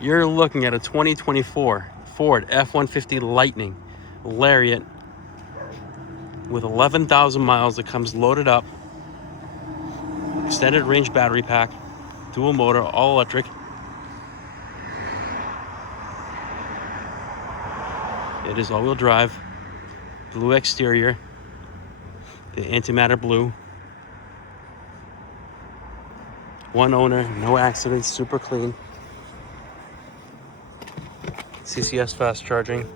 You're looking at a 2024 Ford F-150 Lightning Lariat with 11,000 miles that comes loaded up, extended range battery pack, dual motor, all electric. It is all-wheel drive, blue exterior, the antimatter blue. One owner, no accidents, super clean. CCS fast charging.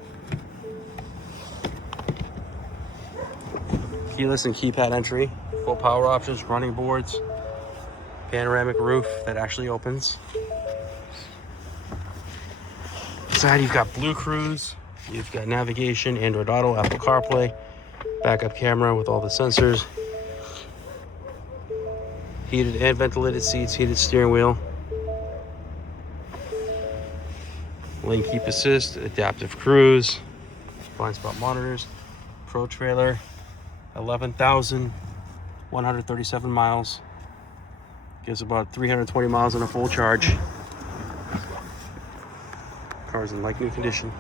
Keyless and keypad entry. Full power options, running boards. Panoramic roof that actually opens. Inside you've got Blue Cruise. You've got navigation, Android Auto, Apple CarPlay. Backup camera with all the sensors. Heated and ventilated seats, heated steering wheel. Lane keep assist, adaptive cruise, blind spot monitors, Protrailer, 11,137 miles. Gives about 320 miles on a full charge. Car's in like new condition.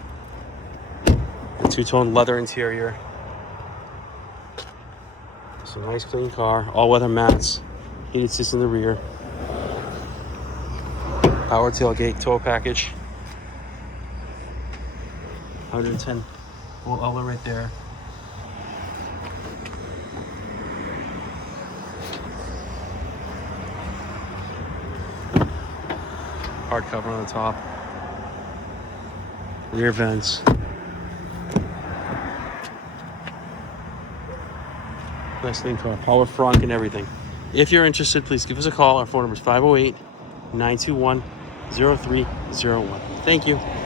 A two-tone leather interior. It's a nice clean car, all-weather mats, heated seats in the rear. Power tailgate, tow package. 110 volt outlet right there. Hard cover on the top. Rear vents. Nice clean car. Power frunk and everything. If you're interested, please give us a call. Our phone number is 508-921-0301. Thank you.